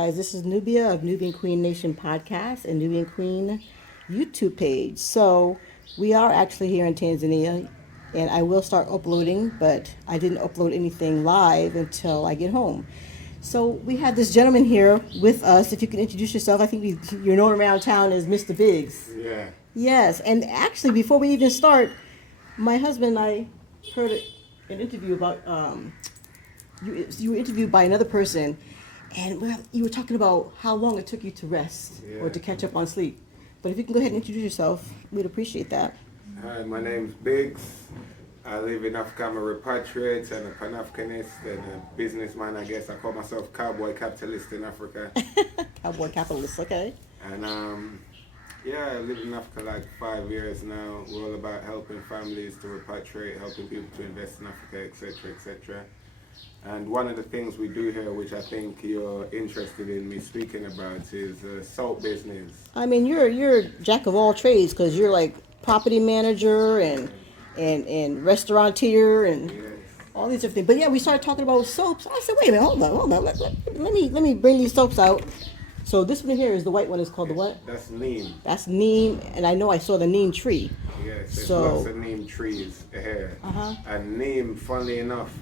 guys. This is Nubia of NubianQueen Nation podcast and NubianQueen YouTube page. So we are actually here in Tanzania, and I will start uploading, but I didn't upload anything live until I get home. So we have this gentleman here with us. If you can introduce yourself, I think you're known around town as Mr. Biggs. Yeah. Yes, and actually, before we even start, my husband and I heard an interview about you were interviewed by another person, and you were talking about how long it took you to rest or to catch up on sleep. But if you can go ahead and introduce yourself, we'd appreciate that. Hi, my name's Biggs. I live in Africa. I'm a repatriate and a Pan-Africanist and a businessman, I guess. I call myself cowboy capitalist in Africa. Cowboy capitalist, okay. And I lived in Africa like 5 years now. We're all about helping families to repatriate, helping people to invest in Africa, etc., etc. And one of the things we do here, which I think you're interested in me speaking about, is soap business. I mean, you're a jack of all trades because you're like property manager and restaurateur and all these different things. But yeah, we started talking about soaps. I said, wait a minute, hold on. Let me bring these soaps out. So this one here is the white one. Is called the what? That's neem. That's neem, and I know I saw the neem tree. Yes, there's lots of neem trees here. And neem, funnily enough,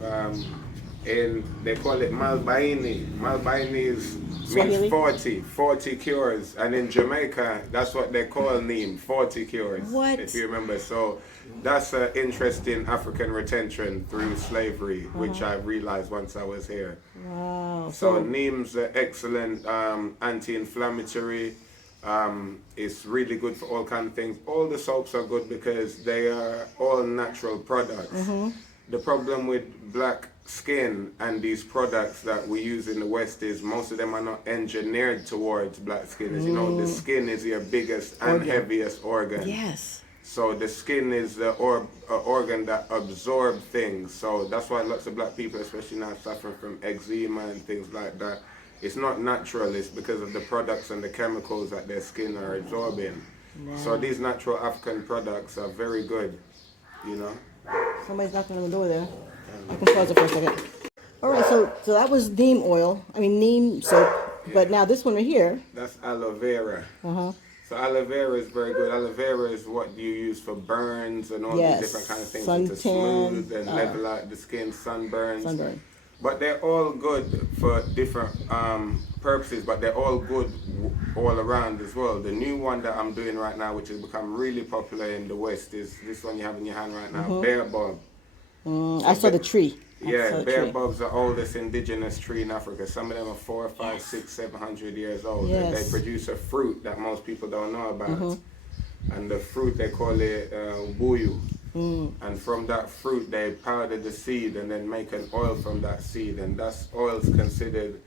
they call it malbaini. Malbaini means 40 cures. And in Jamaica, that's what they call neem, 40 cures. What? If you remember. So that's an interesting African retention through slavery, which I realized once I was here. Wow. So neem's an excellent anti-inflammatory. It's really good for all kinds of things. All the soaps are good because they are all natural products. The problem with black skin and these products that we use in the West is most of them are not engineered towards black skin. As you know, the skin is your biggest and heaviest organ. Yes. So the skin is the organ that absorbs things. So that's why lots of black people, especially now, suffer from eczema and things like that. It's not natural. It's because of the products and the chemicals that their skin are absorbing. Wow. So these natural African products are very good, you know. Somebody's knocking on the door there. I can pause it for a second. All right, so that was neem soap. But now this one right here. That's aloe vera. So aloe vera is very good. Aloe vera is what you use for burns and all these different kind of things to smooth and level out the skin, sunburns. But they're all good for different purposes, but they're all good all around as well. The new one that I'm doing right now, which has become really popular in the West, is this one you have in your hand right now, bear bulb. I saw the tree. Bear bulbs are the oldest indigenous tree in Africa. Some of them are 400, 500, 600, 700 years old. Yes. They produce a fruit that most people don't know about. And the fruit, they call it buyu. And from that fruit, they powder the seed and then make an oil from that seed. And that oil is considered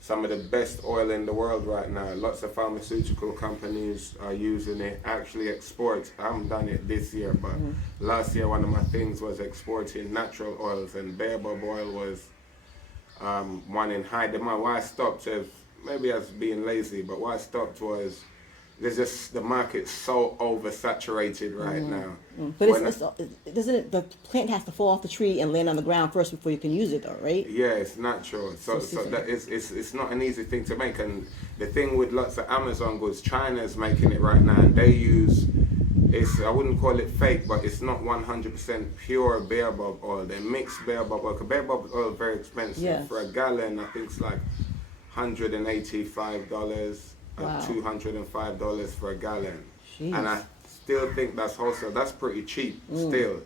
some of the best oil in the world right now. Lots of pharmaceutical companies are using it, actually export. I haven't done it this year, but last year one of my things was exporting natural oils, and baobab oil was one in high demand. Why I stopped, maybe I was being lazy, but why I stopped was the market's so oversaturated right now. But the plant has to fall off the tree and land on the ground first before you can use it, though, right? Yeah, it's natural. So that it's not an easy thing to make. And the thing with lots of Amazon goods, China's making it right now, and they use I wouldn't call it fake, but it's not 100% pure baobab oil. They mix baobab oil. Because baobab oil is very expensive. Yeah. For a gallon, I think it's like $185. Wow. $205 for a gallon. Jeez. And I still think that's wholesale. That's pretty cheap still.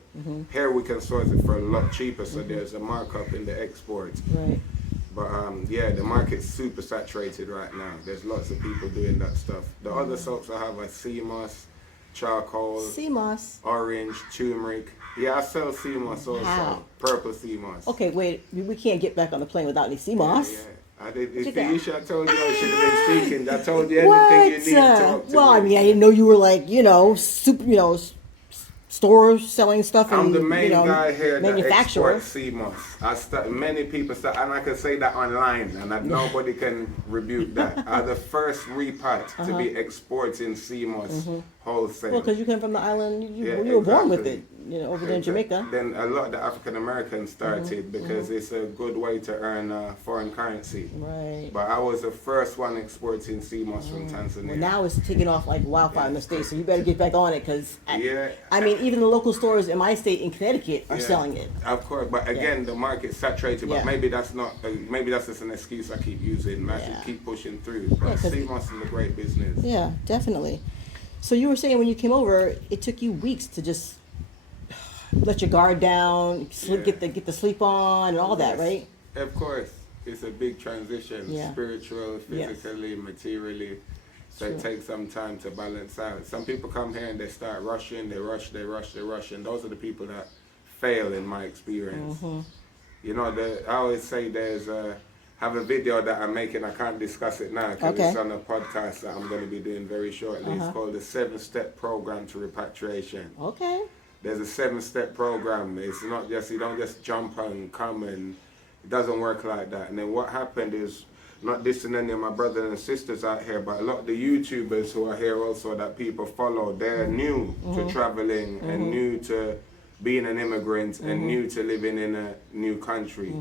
Here we can source it for a lot cheaper, so there's a markup in the export. Right. But the market's super saturated right now. There's lots of people doing that stuff. The other soaps I have are SeaMoss, charcoal, SeaMoss, orange, turmeric. Yeah, I sell SeaMoss also. Wow. Purple SeaMoss. Okay, wait. We can't get back on the plane without any SeaMoss. Yeah. I did. If you should have told you I should have been speaking. I told you anything you need to talk to. Well, I mean, I didn't know you were like, super, store selling stuff. I'm the main guy here that exports SeaMoss. Many people start, and I can say that online, and nobody can rebuke that. I'm the first repat to be exporting SeaMoss wholesale. Well, because you came from the island, you were born with it, over there in Jamaica. Then a lot of the African Americans started because it's a good way to earn foreign currency. Right. But I was the first one exporting SeaMoss from Tanzania. Well, now it's taking off like wildfire in the States, so you better get back on it, because I mean, even the local stores in my state in Connecticut are selling it. Of course, but again, the market's saturated. But maybe that's not. Maybe that's just an excuse I keep using. I should keep pushing through. But SeaMoss is a great business. Yeah, definitely. So you were saying when you came over, it took you weeks to just let your guard down, get the sleep on, and all that, right? Of course, it's a big transition, spiritual, physically, materially. So it takes some time to balance out. Some people come here and they start rushing, they rush, and those are the people that fail in my experience. You know, I always say have a video that I'm making. I can't discuss it now because it's on a podcast that I'm going to be doing very shortly. It's called the 7-Step Program to Repatriation. Okay. There's a 7-step program. It's not just, you don't just jump and come, and it doesn't work like that. And then what happened is, not dissing any of my brothers and sisters out here, but a lot of the YouTubers who are here also that people follow, they're new to traveling and new to being an immigrant and new to living in a new country.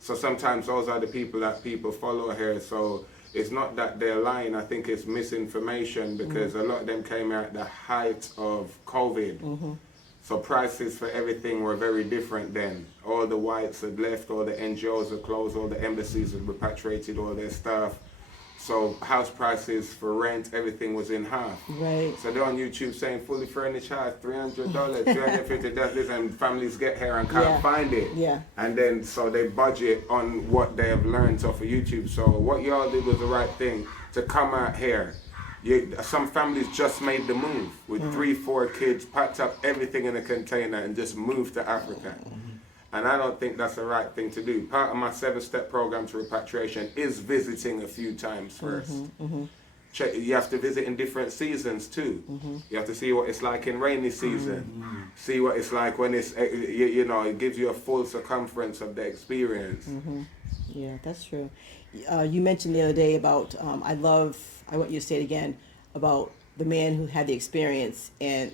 So sometimes those are the people that people follow here. So it's not that they're lying. I think it's misinformation because a lot of them came out at the height of COVID. So prices for everything were very different then. All the whites had left, all the NGOs had closed, all the embassies had repatriated all their stuff. So house prices for rent, everything was in half. Right. So they're on YouTube saying fully furnished house, $300, $350, and families get here and can't find it. Yeah. And then so they budget on what they have learned off of YouTube. So what y'all did was the right thing to come out here. Some families just made the move with 3-4 kids, packed up everything in a container and just moved to Africa. And I don't think that's the right thing to do. Part of my 7-step program to repatriation is visiting a few times first. You have to visit in different seasons too. You have to see what it's like in rainy season. See what it's like when it's, it gives you a full circumference of the experience. Yeah, that's true. You mentioned the other day about, I want you to say it again, about the man who had the experience and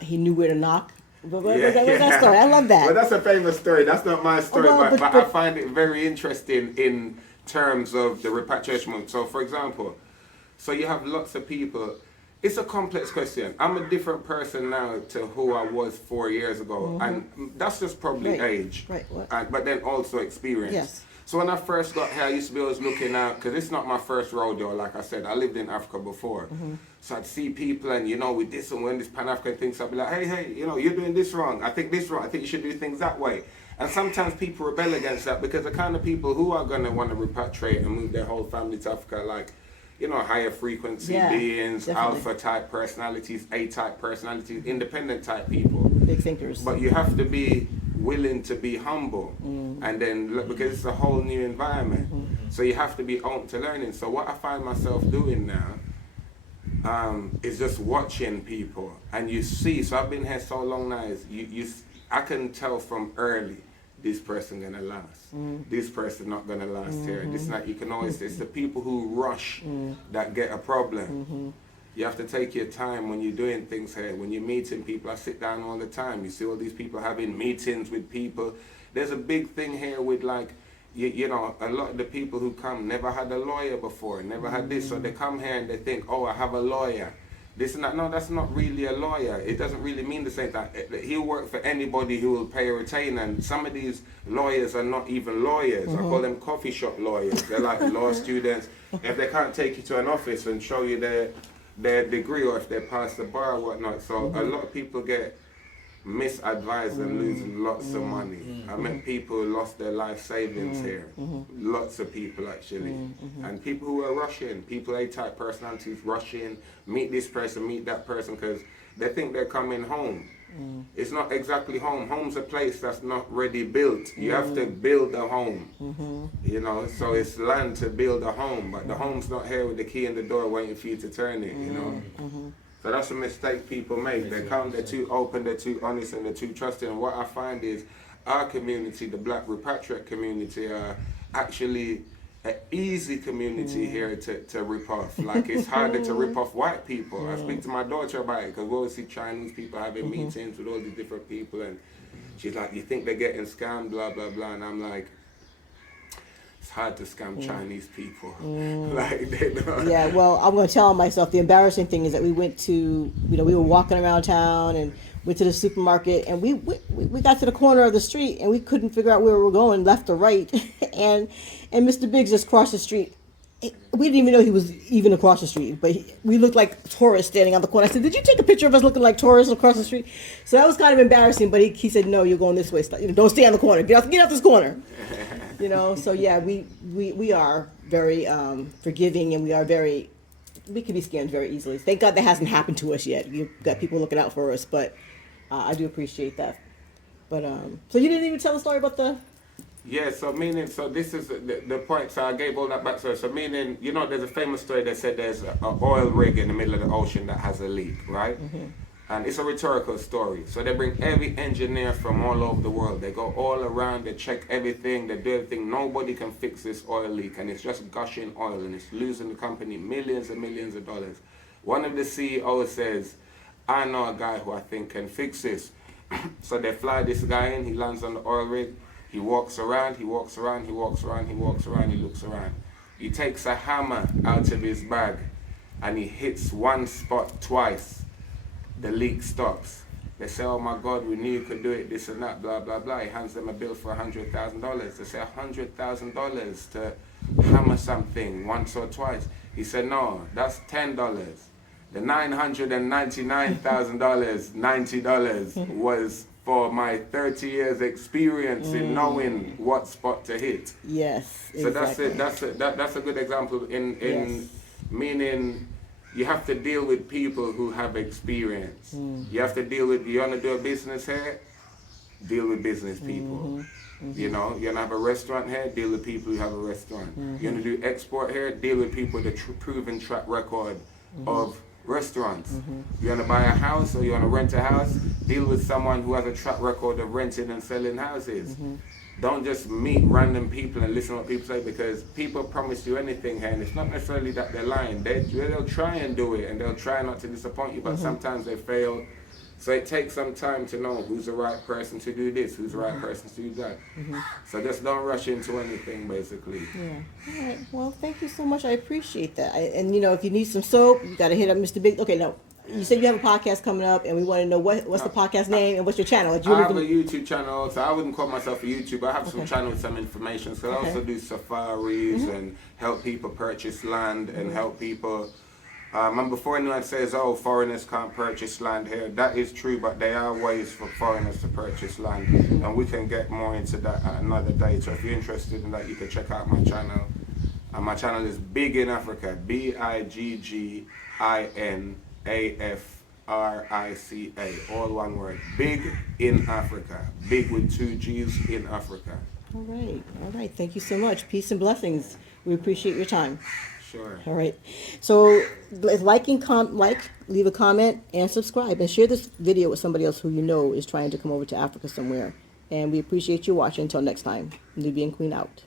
he knew where to knock. What's that story? I love that. Well, that's a famous story. That's not my story, but I find it very interesting in terms of the repatriation movement. So, for example, you have lots of people. It's a complex question. I'm a different person now to who I was 4 years ago, and that's just probably age, but then also experience. Yes. So when I first got here, I used to be always looking out, because it's not my first rodeo, like I said. I lived in Africa before. So I'd see people and, with this and when this Pan-African thing, so I'd be like, hey, you're doing this wrong. I think this wrong. I think you should do things that way. And sometimes people rebel against that because the kind of people who are going to want to repatriate and move their whole family to Africa, like, higher frequency beings, alpha type personalities, A type personalities, independent type people. Big thinkers. But you have to be willing to be humble, and then because it's a whole new environment, so you have to be open to learning. So what I find myself doing now is just watching people, and you see. So I've been here so long now. I can tell from early, this person gonna last, this person not gonna last here. This not. You can always. It's the people who rush that get a problem. You have to take your time when you're doing things here. When you're meeting people, I sit down all the time. You see all these people having meetings with people. There's a big thing here with a lot of the people who come never had a lawyer before, never had this. So they come here and they think, oh, I have a lawyer. This and that. No, that's not really a lawyer. It doesn't really mean the same thing. He'll work for anybody who will pay a retainer. And some of these lawyers are not even lawyers. I call them coffee shop lawyers. They're like law students. If they can't take you to an office and show you their degree, or if they pass the bar or whatnot. So a lot of people get misadvised and lose lots of money. I met people who lost their life savings here. Lots of people actually. And people who are rushing, people A-type personalities rushing, meet this person, meet that person, because they think they're coming home. It's not exactly home. Home's a place that's not ready built. You have to build a home. So it's land to build a home, but the home's not here with the key in the door waiting for you to turn it, So that's a mistake people make. They come, they're too open, they're too honest, and they're too trusting. And what I find is our community, the Black repatriate community, are actually an easy community here to rip off. Like, it's harder to rip off white people. I speak to my daughter about it because we always see Chinese people having meetings with all these different people, and she's like, you think they're getting scammed, blah, blah, blah. And I'm like, it's hard to scam Chinese people. Like, they don't. Yeah, well, I'm going to tell myself the embarrassing thing is that we went to, we were walking around town and went to the supermarket, and we got to the corner of the street and we couldn't figure out where we were going, left or right. and Mr. Biggs just crossed the street. We didn't even know he was even across the street, but we looked like tourists standing on the corner. I said, did you take a picture of us looking like tourists across the street? So that was kind of embarrassing, but he said, no, you're going this way. Don't stay on the corner. Get out this corner. So yeah, we are very forgiving, and we can be scammed very easily. Thank God that hasn't happened to us yet. You've got people looking out for us, but I do appreciate that. But so you didn't even tell the story about the... Yeah, so this is the point. So I gave all that backstory. So meaning, there's a famous story that said there's an oil rig in the middle of the ocean that has a leak, right? And it's a rhetorical story. So they bring every engineer from all over the world. They go all around, they check everything, they do everything. Nobody can fix this oil leak, and it's just gushing oil, and it's losing the company millions and millions of dollars. One of the CEOs says, I know a guy who I think can fix this. So they fly this guy in, he lands on the oil rig, he walks around, he looks around. He takes a hammer out of his bag and he hits one spot twice. The leak stops. They say, oh my God, we knew you could do it, this and that, blah, blah, blah. He hands them a bill for $100,000. They say $100,000 to hammer something once or twice. He said, no, that's $10. The $999,000, $90 was for my 30 years experience in knowing what spot to hit. Yes, so exactly. that's a good example in meaning you have to deal with people who have experience. You have to deal with, you want to do a business here, deal with business people. You want to have a restaurant here, deal with people who have a restaurant. You want to do export here, deal with people with a proven track record of restaurants. You want to buy a house or you want to rent a house, deal with someone who has a track record of renting and selling houses. Don't just meet random people and listen to what people say, because people promise you anything here, and it's not necessarily that they're lying. They'll try and do it, and they'll try not to disappoint you, but sometimes they fail. So it takes some time to know who's the right person to do this, who's the right person to do that. So just don't rush into anything, basically. Yeah. All right. Well, thank you so much. I appreciate that. And if you need some soap, you got to hit up Mr. Bigg. Okay, no. You said you have a podcast coming up, and we want to know what's the podcast name and what's your channel. I have a YouTube channel, so I wouldn't call myself a YouTuber. I have some channel with some information. So I also do safaris and help people purchase land and help people. And before anyone says, oh, foreigners can't purchase land here, that is true, but there are ways for foreigners to purchase land. And we can get more into that at another day. So if you're interested in that, you can check out my channel. And my channel is BiggInAfrica, BiggInAfrica, all one word. Bigg in Africa. Big with 2 G's in Africa. All right. Thank you so much. Peace and blessings. We appreciate your time. Sure. All right. So leave a comment, and subscribe, and share this video with somebody else who you know is trying to come over to Africa somewhere. And we appreciate you watching. Until next time, NubianQueen out.